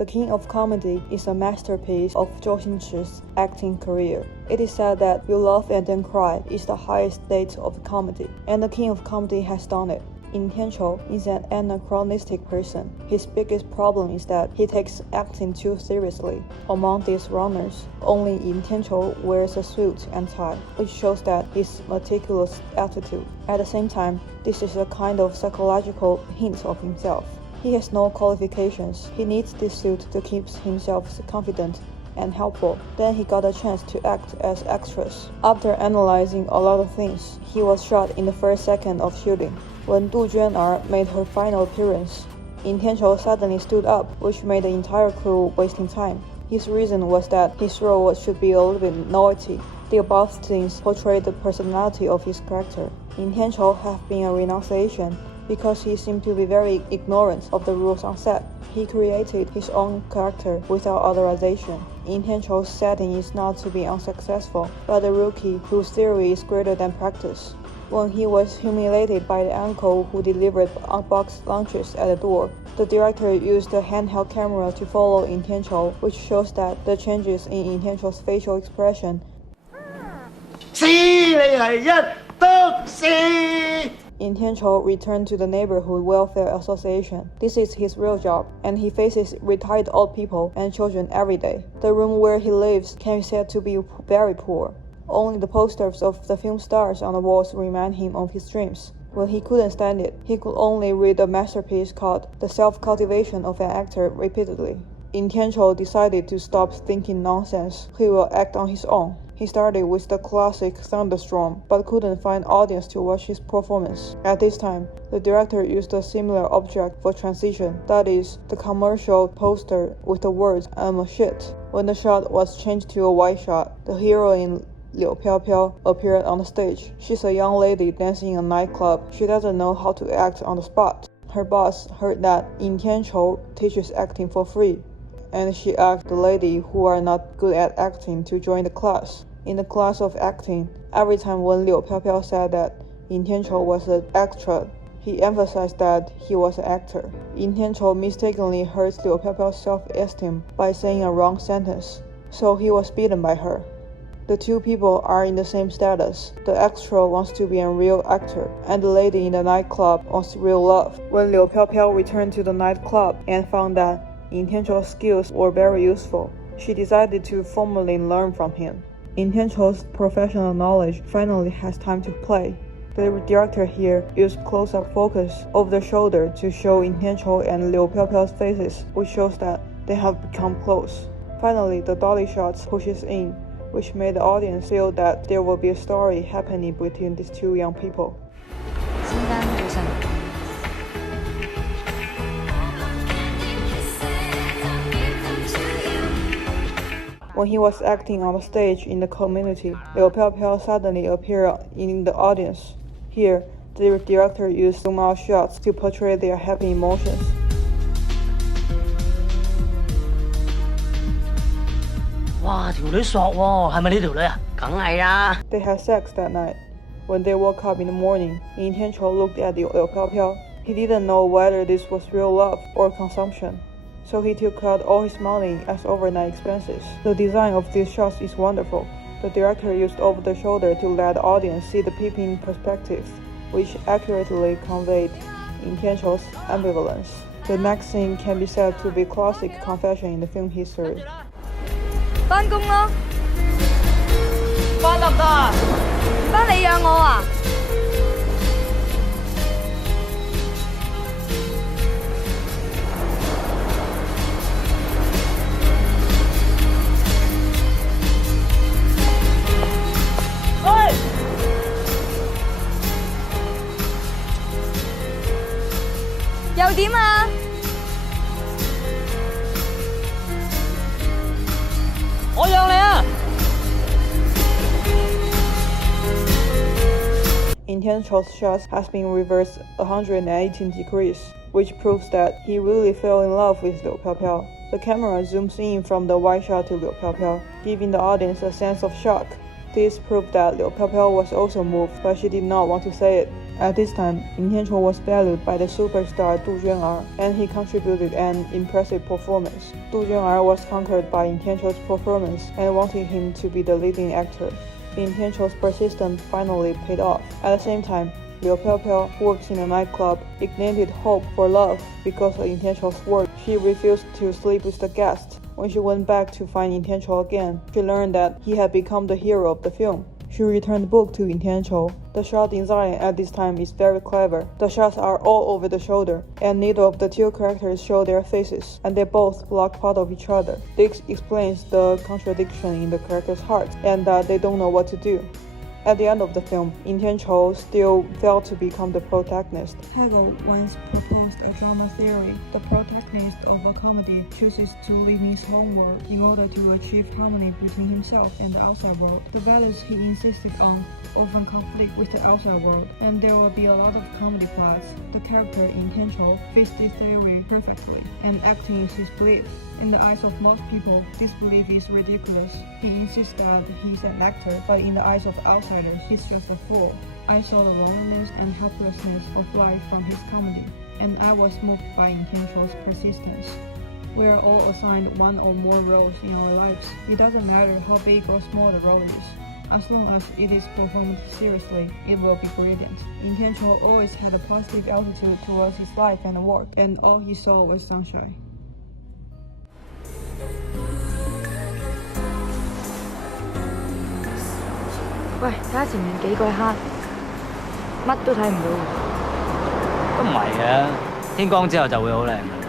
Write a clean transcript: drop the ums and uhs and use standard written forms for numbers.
The King of Comedy is a masterpiece of Zhou Xinchi's acting career. It is said that you laugh and then cry is the highest state of comedy, and the King of Comedy has done it. Yin Tianqiu is an anachronistic person. His biggest problem is that he takes acting too seriously. Among these runners, only Yin Tianqiu wears a suit and tie, which shows that his meticulous attitude. At the same time, this is a kind of psychological hint of himself. He has no qualifications. He needs this suit to keep himself confident and helpful. Then he got a chance to act as extras. After analyzing a lot of things, he was shot in the first second of shooting. When Du Juanar made her final appearance, Yin Tianqiu suddenly stood up, which made the entire crew wasting time. His reason was that his role should be a little bit naughty. The above scenes portray the personality of his character. Yin Tianqiu have been a renunciation because he seemed to be very ignorant of the rules on set. He created his own character without authorization. Yin Tianqiu's setting is not to be unsuccessful, but a rookie whose theory is greater than practice. When he was humiliated by the uncle who delivered unboxed lunches at the door, the director used a handheld camera to follow Yin Tianqiu, which shows that the changes in Yin Tianqiu's facial expression. Yin Tianqiu returned to the Neighborhood Welfare Association. This is his real job, and he faces retired old people and children every day. The room where he lives can be said to be very poor. Only the posters of the film stars on the walls remind him of his dreams. When he couldn't stand it, he could only read a masterpiece called The Self-Cultivation of an Actor repeatedly. Yin Tianqiu decided to stop thinking nonsense. He will act on his own. He started with the classic Thunderstorm, but couldn't find audience to watch his performance. At this time, the director used a similar object for transition, that is, the commercial poster with the words, "I'm a shit." When the shot was changed to a wide shot, the heroine Liu Piaopiao appeared on the stage. She's a young lady dancing in a nightclub. She doesn't know how to act on the spot. Her boss heard that Yin Tianqiu teaches acting for free, and she asked the lady who are not good at acting to join the class. In the class of acting, every time when Liu Piaopiao said that Yin Tianqiu was an extra, he emphasized that he was an actor. Yin Tianqiu mistakenly hurts Liu Piaopiao's self-esteem by saying a wrong sentence, so he was beaten by her. The two people are in the same status. The extra wants to be a real actor, and the lady in the nightclub wants real love. When Liu Piaopiao returned to the nightclub and found that Yin Tianqiu's skills were very useful, she decided to formally learn from him. Yin Tianqiu's professional knowledge finally has time to play. The director here used close-up focus over the shoulder to show Yin Tianqiu and Liu Piaopiao's faces, which shows that they have become close. Finally, the dolly shots pushes in, which made the audience feel that there will be a story happening between these two young people. When he was acting on the stage in the community, Liu Piaopiao suddenly appeared in the audience. Here, the director used zoom-out shots to portray their happy emotions. They had sex that night. When they woke up in the morning, Yin Tianqiu looked at Liu Piaopiao. He didn't know whether this was real love or consumption, so he took out all his money as overnight expenses. The design of these shots is wonderful. The director used over the shoulder to let the audience see the peeping perspective, which accurately conveyed Yin Tianqiu's ambivalence. The next scene can be said to be a classic confession in the film history. 返工咯，返得唔得啊？返你養我啊？喂，又點啊？ 我養你啊！ Yin Tianqiu's shots has been reversed 118 degrees, which proves that he really fell in love with Liu Piaopiao. The camera zooms in from the wide shot to Liu Piaopiao, giving the audience a sense of shock. This proved that Liu Piaopiao was also moved, but she did not want to say it. At this time, Lin Tianchou was valued by the superstar Du Junar, and he contributed an impressive performance. Du Junar was conquered by Lin Tianchou's performance and wanted him to be the leading actor. Lin Tianchou's persistence finally paid off. At the same time, Liu Piao, who works in a nightclub, ignited hope for love because of Lin Tianchou's work. She refused to sleep with the guests. When she went back to find Lin Tianchou again, she learned that he had become the hero of the film. She returned the book to Lin Tianchou. The shot design at this time is very clever. The shots are all over the shoulder, and neither of the two characters show their faces, and they both block part of each other. This explains the contradiction in the characters' hearts, and that they don't know what to do. At the end of the film, Lin Tianchou still failed to become the protagonist. Hegel once proposed a drama theory. The protagonist of a comedy chooses to live in his home world in order to achieve harmony between himself and the outside world. The values he insisted on often conflict with the outside world, and there will be a lot of comedy plots. The character in Tianchou fits this theory perfectly, and acting is his belief. In the eyes of most people, this belief is ridiculous. He insists that he's an actor, but in the eyes of outsiders, he's just a fool. I saw the loneliness and helplessness of life from his comedy, and I was moved by Lin Tianchou's persistence. We are all assigned one or more roles in our lives. It doesn't matter how big or small the role is. As long as it is performed seriously, it will be brilliant. Lin Tianchou always had a positive attitude towards his life and work, and all he saw was sunshine. 喂，睇下前面幾個坑，乜都睇唔到。都唔係嘅，天光之後就會好靚。